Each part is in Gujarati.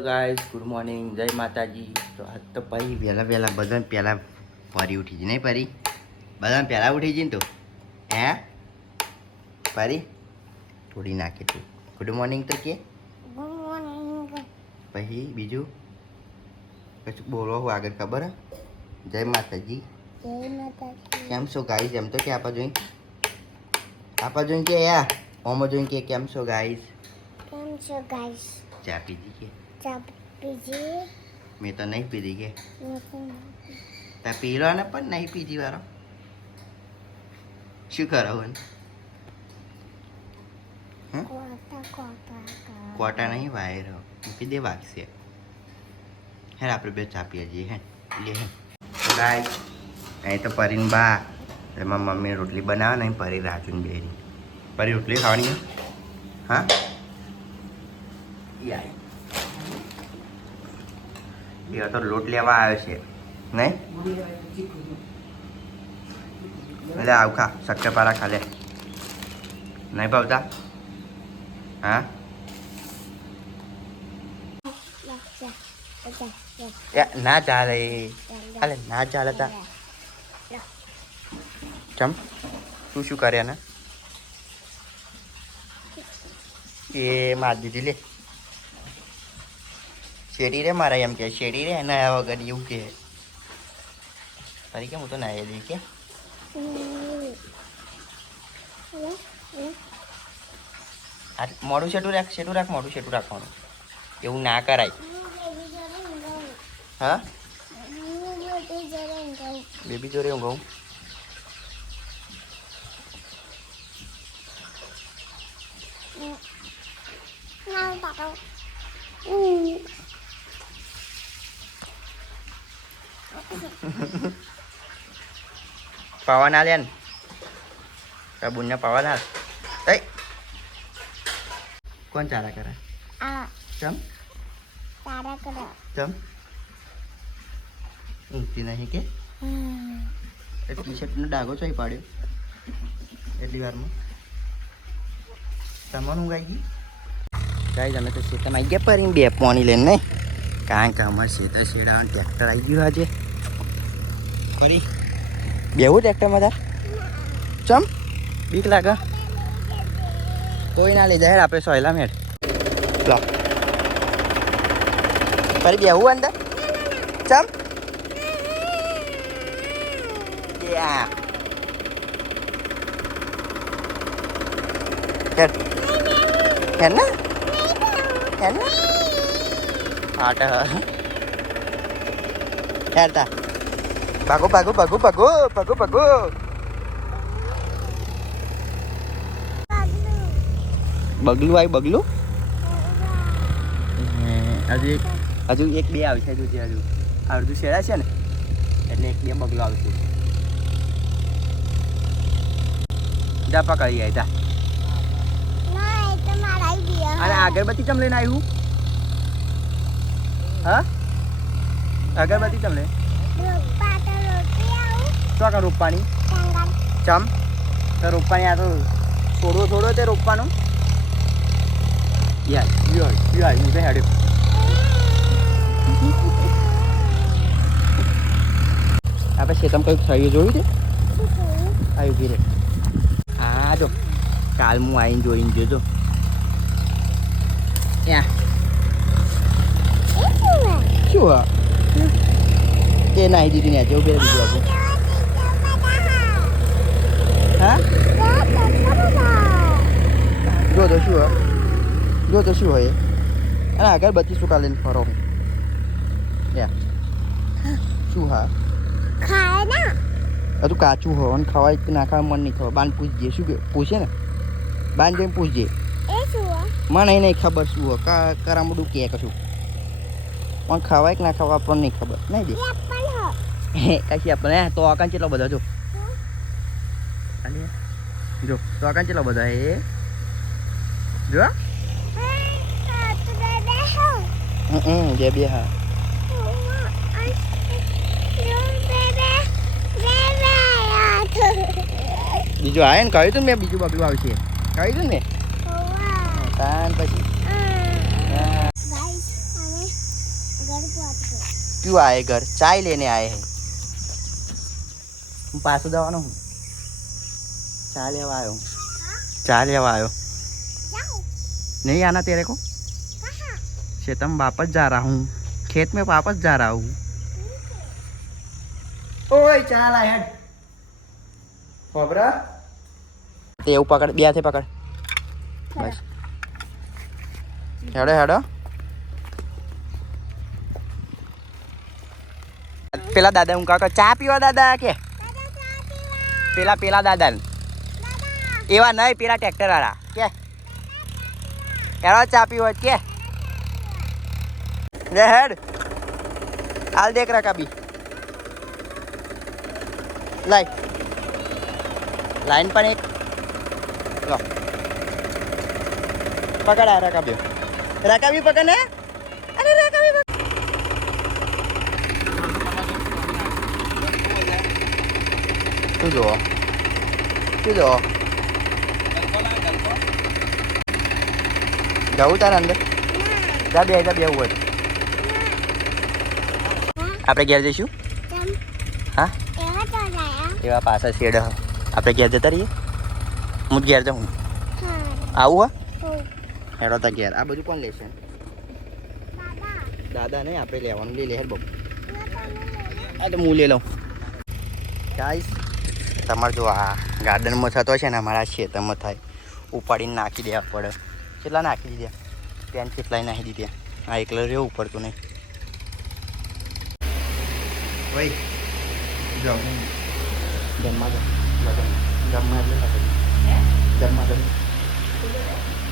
ગાઈસ ગુડ મોર્નિંગ જય માતાજી. તો આજ તો ભાઈ વહેલા વહેલા બધાને પહેલાં ફરી ઉઠી છે નહીં ફરી? બધાને પહેલાં ઉઠી જઈને તો? હે? ફરી? થોડી નાખી તું. ગુડ મોર્નિંગ તો કે? પછી બીજું? પછી બોલો હું આગળ ખબર? જય માતાજી. કેમ છો ગાઈસ એમ તો કે આપા જોઈ? આપા જોઈને કે યા? ઓમાં જોઈને કે કેમ છો ગાઈસ કેમ છો ગાઈસ ચા પીધી કે? ચા પીજી મેં તો નહીં પીધી કે. ત્યાં તા પીલો ને પણ નહીં પીધી વારો. શું કરો હન કોટા નહીં વાયર. મૂકી દે વાગશે. હે આપણે બે ચા પીએ જઈએ હે? લે હે? ગાય અહીં તો પરીન બા. એમાં મમ્મી રોટલી બનાવે ને પરી રાજુન બેરી. પરી રોટલી ખાવાની હા? યાય એ તો લોટ લેવા આવ્યો છે. નહીં? એટલે આવ ખા શક્કરપારા ખાલે નહીં ભાવતા? હા? ના ચાલે અલે ના ચાલે તા. ચમ, તું શું કરે ને? એ, માર દીધી લે. શેરી રે મારા એમ કે શેરી રે એના વગર એવું કે તારી કેમ હું તો નાહી દઈ કે મોડું શેટું રાખ શેટું રાખ મોડું શેટું રાખવાનું એવું ના કરાય હા બેબી જોડે હું કહું પાવા ના લે ને તારા બુનને પાવા ના એ કોણ ચારા કરે ચમ તારા કરો ચમ ઊંઘતી નહીં કે એ ટી શર્ટનો ડાઘો ચોઈ પાડ્યો એટલી વારમાં તમારું ઊંઘ આવી ગઈ ગાઈ અમે તો શેતમાં આવી ગયા પરી બે પાણી લઈને નહીં કારણ કે અમારે શેતર શેડાવાનું ટ્રેક્ટર આવી ગયું આજે ફરી બેવું ટ્રેક્ટરમાં તાર? ચમ? બીક લાગે. તોય ના લઈ જાય આપણે સોયલા મેળ. લો. ફરી બેવું અંદર? ચમ? Yeah. Ken. Ken na? Bagus, bagus, bagus, bagus, bagus, bagus. બગલું આવી બગલું? હજુ એક હજુ એક બે આવશે હજુ જે હજુ. અડધું શેડા છે ને? એટલે એક બે બગલું આવશે જા પકડી જાય જા. અને અગરબત્તી ચમ લઈને આવ્યું હા? અગરબત્તી ચમ લે શું કાં રોપવાની? ચમ. તો રોપવાની આ તો થોડો થોડો તે રોપવાનું. યાર યાર આપણે શેતમ કંઈક થયું જોયું છે? આવ્યું ઘીરે હા જો, કાલ હું આવીને જોઈને જોજો. ત્યાં શું હા એ નાહી દીધી ને જેવું બે બીજું હતું હા જો તો શું હા જો તો શું હોય અને આગળ બત્તી શું કાલે ફરો ત્યાં શું હા હજુ કાચું હોય અને ખવાય કે ના ખાવા મન નહીં ખબર બાન પૂછજે શું કે પૂછે ને બાન જઈને પૂછજે મને નહીં ખબર શું હોય કા કરામડું કે કશું પણ ખવાય કે ના ખવાય આપણને નહીં ખબર નહીં દે કાકી આપણે તો આકાન કેટલો બધા જો જો તો આકાન કેટલો બધા એ જો જે બે હા બીજું આવે ને કહ્યું તું મેં બીજું બગલું આવશે કહ્યું તું ને તાન પછી ક્યુ આયે ઘર ચાય લેને આયે હૈ હું પાછું દવાનો હું ચા લેવા આવ્યો ચા લેવા આવ્યો जाओ नहीं आना तेरे को कहाँ खेतम वापस जा रहा हूँ खेत में वापस जा रहा हूँ ઓય ચાલ આ હેડ ખબરા તે એવું પકડ બે હાથે પકડ બસ હેડો હેડો પેલા દાદા હું કાકા ચા પીવા દાદા કે दादा चाय पीवा પેલા પેલા દાદા એવા નહીં, પેલા ટ્રેક્ટર વાળા કે એનો ચા પીવો છે કે? જય હેડ. હાલ દેખ રકા બી લાઈ લાઈન પણ એક. લો. પકડ આ રકાબી રકાબી પકડ ને અરે રકા બી પકડ શું જુઓ શું જુઓ જવું તારે અંદર જા બે જા બે હોય આપણે ઘેર જઈશું હા એવા પાછા શેડ આપણે ઘેર જતા રહીએ હું જ ઘેર જાઉં આવું હા હેડો તા ઘેર આ બધું કોણ લેશે દાદા ને આપણે લેવાનું લઈ લે હેડ બાબુ આ તો હું લઈ લઉં ગાઈસ તમારે જો આ ગાર્ડનમાં થતો છે ને અમારા ખેતરમાં થાય ઉપાડીને નાખી દેવા પડે. કેટલા નાખી દીધા? પેન કેટલાય નાખી દીધા? આ એકલો રહેવું પડતું નહીં. ભાઈ જમવા જમવા જમવા જમવા જાઉં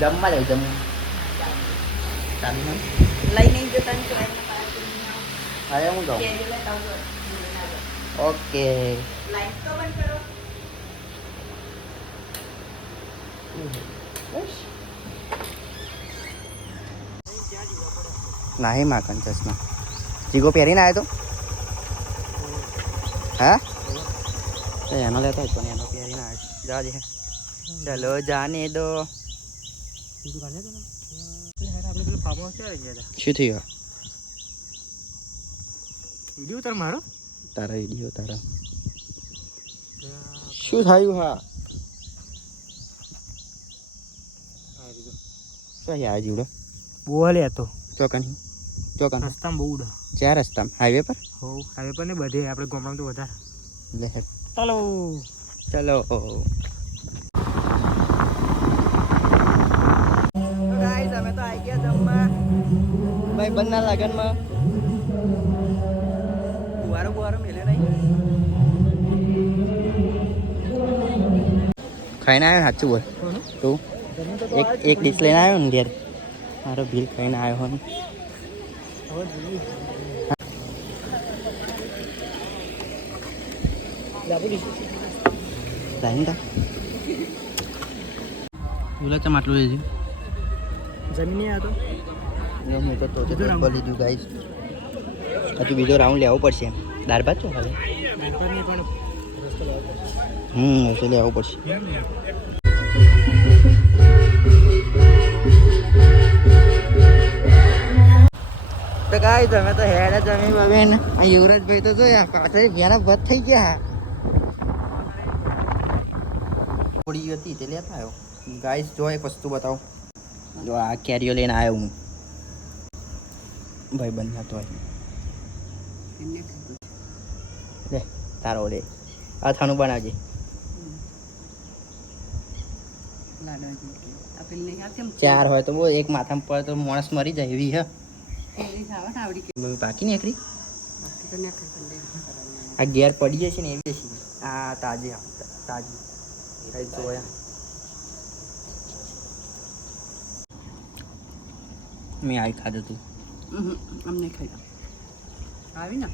જમવા લઈ નહીં જતા અરે હું જાઉં. ઓકે. લાઈટ તો બંધ કરો. નાહી માખણ ચશ્મા. જીગો પહેરીને આવ્યો તો? હા? એનો લેતો હતો ને એનો પહેરીને આવ્યો. જા જે ચલો જાને દો. શું થયું વીડિયો તારો મારો? તારા વીડિયો તારા શું થયું હા? યાર જીવડો? બોલે તો. ચોકન ચોકન. રસ્તામાં બહુ ઉડા. ચાર રસ્તા હાઈવે પર? હો હાઈવે પર ને બધે. આપણે ગામડામાં તો વધારે. ચાલો. ચલો. અમે તો આવી ગયા જમવા. ભાઈ બંધના લગનમાં. કુવારો કુવારો મેલે નહીં. ખાઈને આવ્યો? સાચું બોલ. તું? એક એક ડીશ લઈને આવ્યો ને ઘેર? મારો બિલ ખાઈને આવ્યો બોલા ચમ આટલું લેજો. જમીને આવ્યો હું તો હજુ બીજો રાઉન્ડ લેવો પડશે. દાળ ભાત છો ખાલી હમ હશે આવું પડશે તો ગાય તમે તો હેડ જમી બમીન. આ યુવરાજભાઈ તો જોયા, પાછળ ભેના બધ થઈ ગયા. થોડી હતી લેતા આવ્યો. ગાઈસ, જો વસ્તુ બતાવો. જો આ કેરીઓ લઈને આવ્યો ભાઈ બંધ હતો લે, તારો બનાવજે. ચાર હોય તો બહુ એક માથામાં પડે તો માણસ મરી જાય એવી હે. બાકી નીકળી આ ઘેર પડી જશે ને એવી હશે. આ તાજી તાજી. જોયા. મેં આવી ખાધું તું. અમને ખાઈ આવી ને?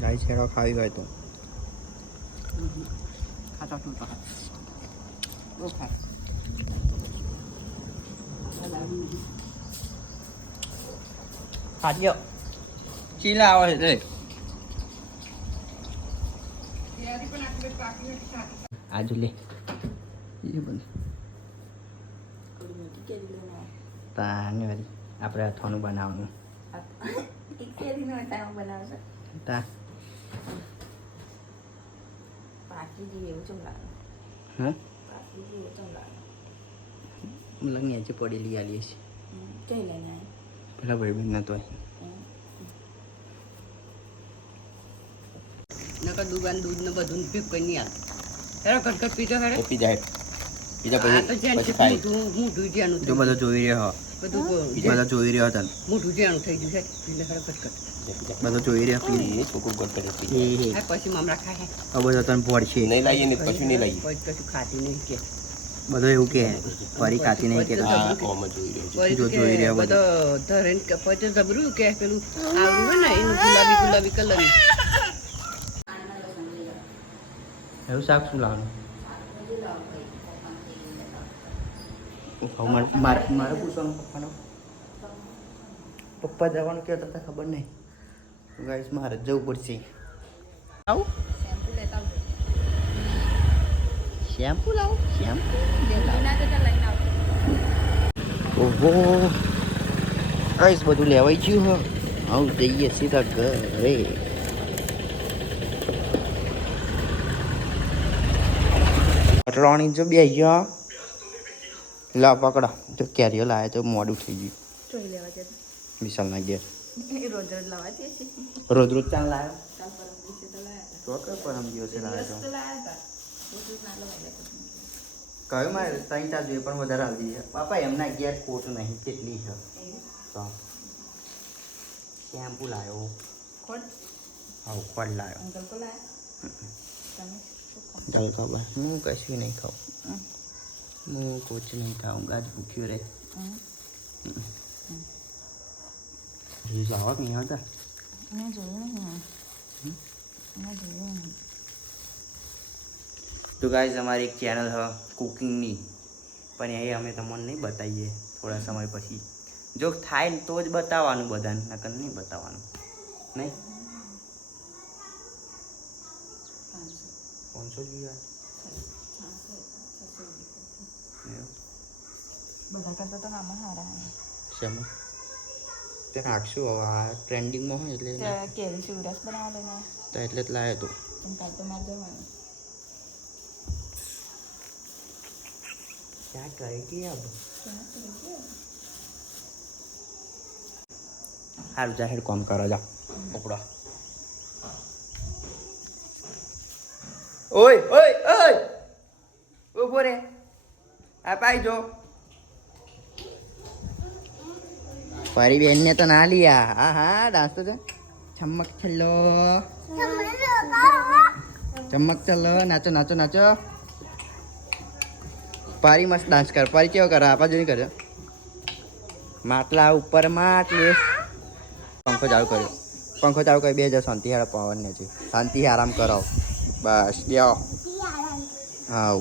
ગાય છેડો ખાવી હોય તો. ખાતા તું. તો બહુ ખા ખાજો ચીલા આવે છે આજુ લે એ બંધ તાને વારી આપણે અથવાનું બનાવવાનું તા પાકી જેવી એવું ચમ લાગે હા લાગે નીચે પડેલી આલીએ છે લઈને પેલા ભાઈબંધ નતો નકર દુકાન દૂધ ને બધું પીક કરી નહીં આવે હેરો કટકટ પીજો હેરો પીઝા હેટ પીઝા આ તો જેન પછી મોઢું મોઢું જો બધો જોઈ રહ્યો બધું બધા જોઈ રહ્યો હતા હું જેનું થઈ ગયું છે એટલે કટકટ બધો જોઈ રહ્યા પી છોકરું એ પીઝા પછી મમરા ખાય હવે બધો તને ભોળશે નહીં લાવીએ ને કશું નહીં લાવીએ કોઈ કશું ખાતી નહીં કે. બધો એવું કે ફરી ખાતી નહીં કે. આ કોમ જોઈ રહ્યો છે. જો જોઈ રહ્યા બધો. ધરેન કે પછી જબરું કે પેલું આવડું ને એનું ગુલાબી ગુલાબી કલર. એવું શાક શું લાવવાનું? મારે પૂછવાનું પપ્પાનો? પપ્પા જવાનું કહેતા હતા ખબર નહીં. ગાઈસ મારે જવું પડશે. આવું? શેમ્પુ લાવો? શેમ્પુ ઓહો. ગાઈસ બધું લેવાઈ ગયું હો. આવું જઈએ સીધા ઘરે. રોણી જો બે ગયા લા પકડા. તો કેરીઓ લાવે તો મોડું થઈ ગયું. વિશાલ ના ગયા રોજ રોજ લવાતી લાવ્યો ચાલ પરમ દિવસે લાવ્યો તો મારે? ત્રણ ચાર જોઈએ પણ વધારે આવી છે. પાપા એમના અગિયાર કોટ નહીં કેટલી છે? તો શેમ્પુ લાવ્યો ખોટ હા ખોટ લાવ્યો ગલકો લાવ્યો ગલકા બસ. હું કશું નહીં ખાઉં. હું કોચ નહીં ખાઉં. આજ ભૂખ્યું રહે જોઈ જાવા કે અહીંયા હતા મેં જોયું નહીં મેં જોયું નહીં તો ગાઈઝ અમારી એક ચેનલ હ કુકિંગની પણ એ અમે તમને નહીં બતાવીએ થોડા સમય પછી જો થાય ને તો જ બતાવવાનું બધાને નકર નહીં બતાવવાનું નહીં પાંચસો જોઈએ બધા કરતા તો આમાં સારા તે નાખશું હવે આ ટ્રેન્ડિંગમાં હોય એટલે કેરી શિવરસ બનાવવા લઈને તો એટલે જ લાવ્યો તો. કાલ તો મારે જવાનું. ક્યાં કરી ગયા સારું જાહેર કોમ કરો જા. ઉપડો. ઓય ઓય ઓય! ઊભો રે. આ પાઈ જો. પરી બેનને તો ના લિયા. હા હા ડાન્સ તો ચમક છલ્લો. ચમક ચલ્લો નાચો નાચો નાચો. પારી મસ્ત ડાન્સ કર. પારી કેવો કરે? આપા જોઈને કરે માટલા ઉપર માટલે પંખો ચાલુ કર્યો. પંખો ચાલુ કરી બે હજાર શાંતિ હારા પવન ને છે. શાંતિ આરામ કરો. બસ બેઓ હાઉ.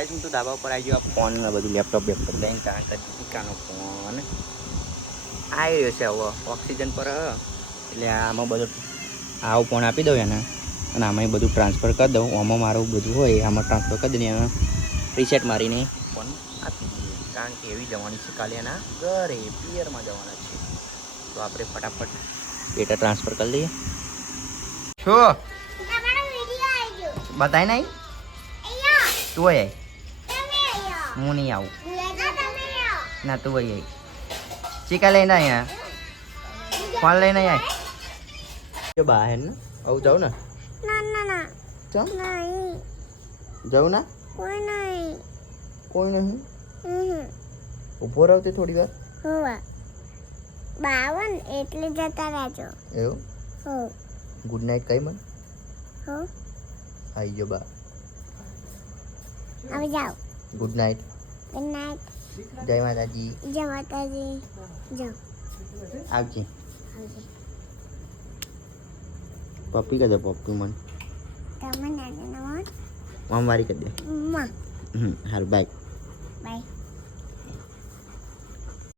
કઈ હું તો ધાબા ઉપર આવી ગયો ફોન ને બધું લેપટોપ બેપટોપ લઈને કારણ કે ટીકાનો ફોન આવી રહ્યો છે હવે ઓક્સિજન પર. એટલે આમાં બધો આવો ફોન આપી દઉં એને અને આમાં બધું ટ્રાન્સફર કરી દઉં. આમાં મારું બધું હોય આમાં ટ્રાન્સફર કરી દઈને એને રીસેટ મારીને ફોન આપી દઈએ. કારણ કે એવી જવાની છે કાલે એના ઘરે પિયરમાં જવાના છે. તો આપણે ફટાફટ ડેટા ટ્રાન્સફર કરી દઈએ શું? બતાય નહીં? શું તું હું નહીં આવું. ના તું ભાઈ આવી ચીકા લઈને અહીંયા ફોન લઈને અહીંયા જો બહાર ને? આવું જાઉં ને? ના ના ના. ચમ નહીં. જાઉં ના? કોઈ નહીં. કોઈ નહીં? હમ. ઊભો રહો તે થોડી વાર. હોવા. બાવન એટલે જતા રહેજો. એવું? હો. ગુડ નાઇટ કઈ મને? હો. આવી જો બા. આવી જાઓ. ગુડ નાઇટ ગુડ નાઇટ જય માતાજી જય માતાજી જાઓ આવજે પપ્પી કહી પપ્પી મને તમે નાના નવા આમ વારી કરી દે માં હમ સારું બાય બાય